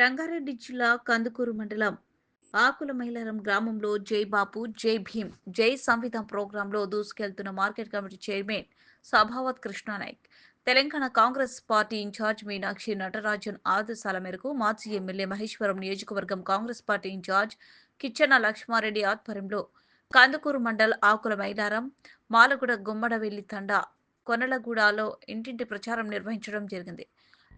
రంగారెడ్డి జిల్లా కందుకూరు మండలం ఆకులమైలారం గ్రామంలో జై బాపు జై భీమ్ జై సంవిధాన్ ప్రోగ్రాంలో దూసుకెళ్తున్న market committee chairman Sabhavath Krishnanayak. Telangana Congress party incharge Meenakshi Natarajan ఆదేశాల మేరకు మాజీ ఎమ్మెల్యే మహేశ్వరం నియోజకవర్గం కాంగ్రెస్ పార్టీ ఇన్ఛార్జ్ కిచ్చన లక్ష్మారెడ్డి ఆధ్వర్యంలో కందుకూరు మండల్ ఆకులమైలారం మాలగూడ గుమ్మడవెల్లి తండా కొనలగూడలో ఇంటింటి ప్రచారం నిర్వహించడం జరిగింది.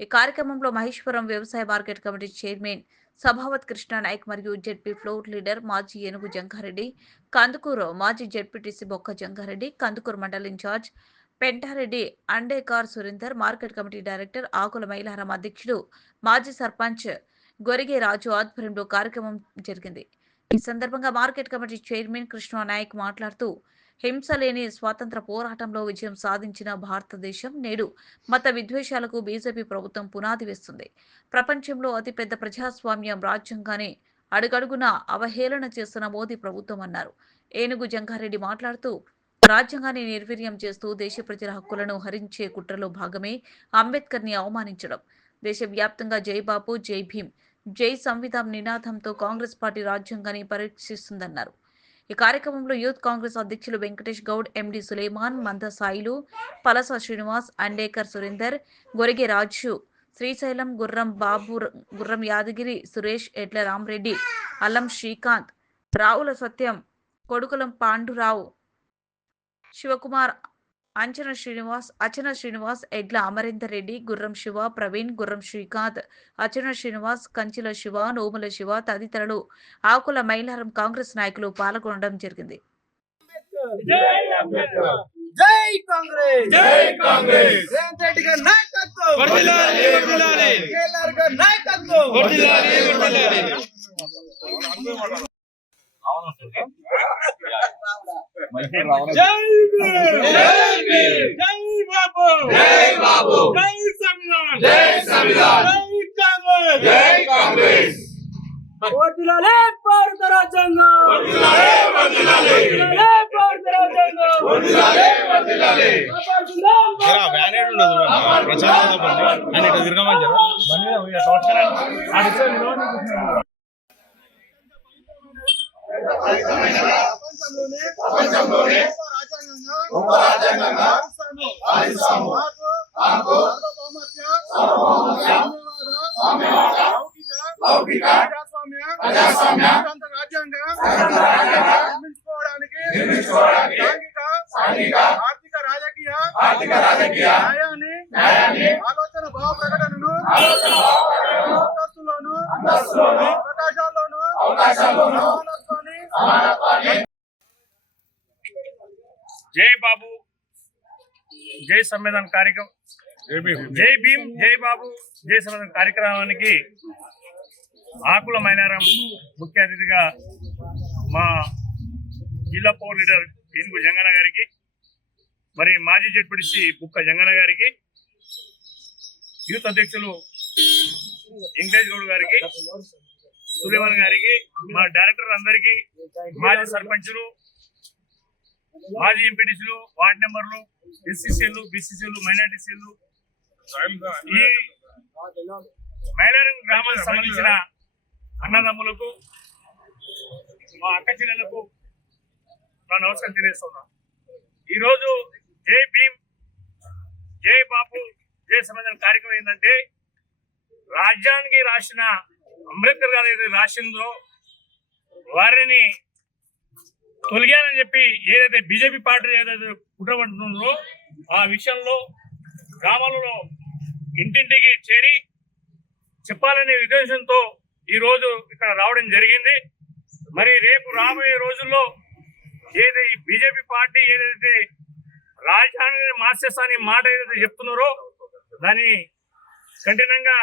ఈ కార్యక్రమంలో మహేశ్వరం వ్యవసాయ market committee chairman Sabhavath Krishna Nayak మరియు జెడ్పీ ఫ్లోర్ లీడర్ మాజీ ఏనుగు జంగారెడ్డి, కందుకూరు మాజీ ZPTC Bokka Jangareddy, Kandukur mandal incharge Pentareddy Andekar Surender, market committee director Akula Mailaram అధ్యక్షుడు మాజీ సర్పంచ్ గొరిగే రాజు ఆధ్వర్యంలో కార్యక్రమం జరిగింది. ఈ సందర్భంగా మార్కెట్ కమిటీ చైర్మన్ కృష్ణానాయక్ మాట్లాడుతూ, హింస లేని స్వాతంత్ర పోరాటంలో విజయం సాధించిన భారతదేశం నేడు మత విద్వేషాలకు బీజేపీ ప్రభుత్వం పునాది వేస్తుంది. ప్రపంచంలో అతిపెద్ద ప్రజాస్వామ్యం రాజ్యాంగాన్ని అడుగడుగునా అవహేళన చేస్తున్న మోదీ ప్రభుత్వం అన్నారు. ఏనుగు జంగారెడ్డి మాట్లాడుతూ, రాజ్యాంగాన్ని నిర్వీర్యం చేస్తూ దేశ ప్రజల హక్కులను హరించే కుట్రలో భాగమే అంబేద్కర్ ని అవమానించడం. దేశవ్యాప్తంగా జై బాపు జై భీమ్ జై సంవిధాన్ నినాదంతో కాంగ్రెస్ పార్టీ రాజ్యాంగాన్ని పరీక్షిస్తుందన్నారు. ఈ కార్యక్రమంలో యూత్ కాంగ్రెస్ అధ్యక్షులు వెంకటేష్ గౌడ్, ఎండి సులేమాన్, మంద సాయిలు, పలస శ్రీనివాస్, అండేకర్ సురేందర్, గొరిగే రాజు, శ్రీశైలం, గుర్రం బాబు, గుర్రం యాదగిరి, సురేష్, ఎడ్ల రామరెడ్డి, అల్లం శ్రీకాంత్, రావుల సత్యం, కొడుకులం పాండురావు, శివకుమార్, అచన శ్రీనివాస్, ఎడ్ల అమరేందర్ రెడ్డి, గుర్రం శివ, ప్రవీణ్, గుర్రం శ్రీకాంత్, అచన శ్రీనివాస్, కంచిల శివ, నోముల శివ తదితరులు ఆకుల మైలారం కాంగ్రెస్ నాయకులు పాల్గొనడం జరిగింది. జై కాంగ్రెస్ జై కాంగ్రెస్ రేవంత్ రెడ్డి గారి నాయకత్వం వర్ధిల్లాలి వర్ధిల్లాలి కేఆర్ గారి నాయకత్వం వర్ధిల్లాలి వర్ధిల్లాలి జై బాబు జై బాబు జై సంవిధాన్ జై సంవిధాన్ జై కాంగ్రెస్ వర్ధిల్లాలి భారత రాజ్యాంగం వర్ధిల్లాలి వర్ధిల్లాలి భారత రాజ్యాంగం వర్ధిల్లాలి వర్ధిల్లాలి వ్యాన్ ఉండదు ప్రచారంతో పాటు అని ఇటు తిరగమని ప్రపంచంలోనే ఉప రాజ్యాంగంగా పాలిస్తాము. లౌకిక ప్రజాస్వామ్య నిర్మించుకోవడానికి సాంఘిక ఆర్థిక రాజకీయ న్యాయాన్ని ఆలోచన భావ ప్రకటనను అంతస్తులోను అవకాశాల్లోను సమానత్వాన్ని జై బాబు జై సంవిధాన్ కార్యక్రమం జై భీమ్ జై బాబు జై సంవిధాన్ కార్యక్రమానికి ఆకుల మైలారం ముఖ్య అతిథిగా మా జిల్లా పవర్ లీడర్ ఏనుగు జంగన్న గారికి, మరి మాజీ జడ్పీటీసీ బుక్క జంగన్న గారికి, యూత్ అధ్యక్షులు వెంకటేష్ గౌడ్ గారికి, సులేమాన్ గారికి, మా డైరెక్టర్ అందరికీ, మాజీ సర్పంచులు, మాజీ ఎంపీటీసీలు, వార్డు మెంబర్లు, ఎస్సీసీలు, బీసీసీలు, మైనార్టీసీలు, ఈ మైలారం గ్రామానికి సంబంధించిన అన్నదమ్ములకు, మా అక్క చెల్లెలకు నా నమస్కారం తెలియజేస్తున్నా. ఈరోజు జై భీమ్ జై బాపు జై సంవిధాన్ కార్యక్రమం ఏంటంటే, రాజ్యానికి రాసిన అంబేద్కర్ గారు ఏదైతే రాసిందో వారిని తొలగాలని చెప్పి ఏదైతే బీజేపీ పార్టీ ఏదైతే కుట్రపడుతుందో ఆ విషయంలో గ్రామాలలో ఇంటింటికి చేరి చెప్పాలనే ఉద్దేశంతో ఈరోజు ఇక్కడ రావడం జరిగింది. మరి రేపు రాబోయే రోజుల్లో ఏదైతే బీజేపీ పార్టీ ఏదైతే రాజధానిని మార్చేస్తాని మాట ఏదైతే చెప్తున్నారో దాన్ని కఠినంగా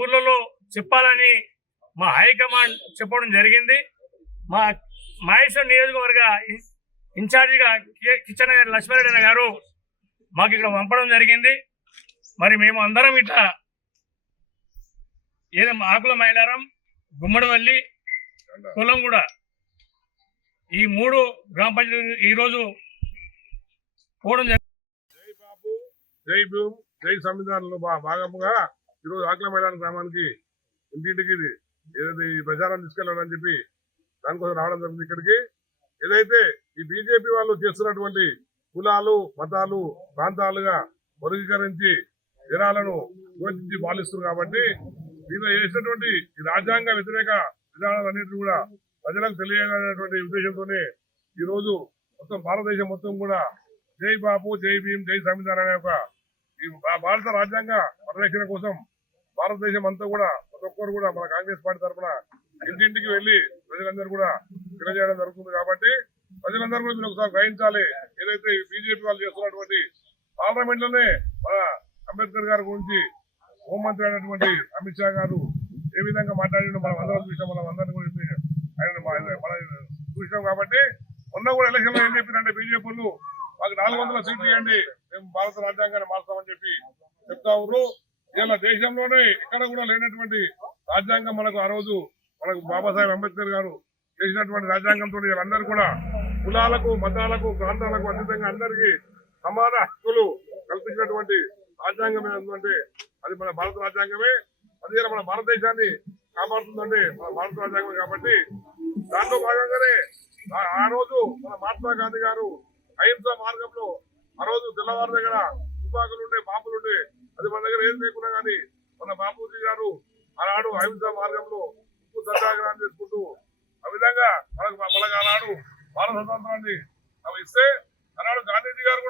ఊర్లలో చెప్పాలని మా హైకమాండ్ చెప్పడం జరిగింది. మా మహేశ్వరం నియోజకవర్గ ఇన్ఛార్జిగా కిచ్చన లక్ష్మారెడ్డి గారు మాకు ఇక్కడ పంపడం జరిగింది. మరి మేము అందరం ఇట్లా ఏదో ఆకుల మైలారం, గుమ్మడివల్లి, కొల్లంగూడ ఈ 3 గ్రామ పంచాయతీ ఈరోజు పోవడం జరిగింది. జై బాబు జై భీమ్ జై సంవిధానంలో భాగంగా ఈరోజు ఆకుల మైదాన గ్రామానికి ఇంటింటికి ఏదైతే ఈ ప్రచారం తీసుకెళ్లాలని చెప్పి దానికోసం రావడం జరిగింది ఇక్కడికి. ఏదైతే ఈ బీజేపీ వాళ్ళు చేస్తున్నటువంటి కులాలు మతాలు ప్రాంతాలుగా వర్గీకరించి జనాలను విభజించి పాలిస్తున్నారు కాబట్టి వీళ్ళు చేసినటువంటి ఈ రాజ్యాంగ వ్యతిరేక విధానాలన్నింటినీ కూడా ప్రజలకు తెలియాలనేటువంటి ఉద్దేశంతోనే ఈ రోజు మొత్తం భారతదేశం మొత్తం కూడా జై బాపు జై భీమ్ జై సంవిధానం అనే ఒక ఈ భారత రాజ్యాంగ పరిరక్షణ కోసం భారతదేశం అంతా కూడా ప్రతి ఒక్కరు కూడా మన కాంగ్రెస్ పార్టీ తరఫున ఇంటింటికి వెళ్లి ప్రజలందరూ కూడా తెలియజేయడం జరుగుతుంది. కాబట్టి ప్రజలందరూ కూడా మీరు ఒకసారి గ్రహించాలి. ఏదైతే బీజేపీ వాళ్ళు చేస్తున్నటువంటి పార్లమెంట్ లోనే మన అంబేద్కర్ గారి గురించి హోంమంత్రి అయినటువంటి అమిత్ షా గారు ఏ విధంగా మాట్లాడిన మనం అందరం చూసాం. మనం అందరం కూడా ఆయన చూసాం. కాబట్టి మొన్న కూడా ఎలక్షన్ లో ఏం చెప్పినంటే బీజేపీ మాకు 400 సీట్లు ఇవ్వండి, మేము భారత రాజ్యాంగాన్ని మార్చామని చెప్పి చెప్తా ఉన్నారు. ఇలా దేశంలోనే ఎక్కడ కూడా లేనటువంటి రాజ్యాంగం మనకు ఆ రోజు మనకు బాబాసాహెబ్ అంబేద్కర్ గారు చేసినటువంటి రాజ్యాంగంతో వీళ్ళందరూ కూడా కులాలకు మతాలకు ప్రాంతాలకు అతీతంగా అందరికీ సమాన హక్కులు కల్పించినటువంటి రాజ్యాంగం ఏంటంటే అది మన భారత రాజ్యాంగమే. అది మన భారతదేశాన్ని కాపాడుతుందంటే మన భారత రాజ్యాంగం. కాబట్టి దాంట్లో భాగంగానే ఆ రోజు మన మహాత్మా గాంధీ గారు అహింసా మార్గంలో ఆ రోజు తెల్లవారు దగ్గర తుపాకులుండే బాంబులుండే అది మన దగ్గర ఏం లేకున్నా కానీ మన బాపూజీ గారు ఆనాడు అహింసా మార్గంలో ఉప్పు సత్యాగ్రహం చేసుకుంటూ ఆ విధంగా మనకు ఆనాడు భారత స్వతంత్రాన్ని ఇస్తే ఆనాడు గాంధీజీ గారు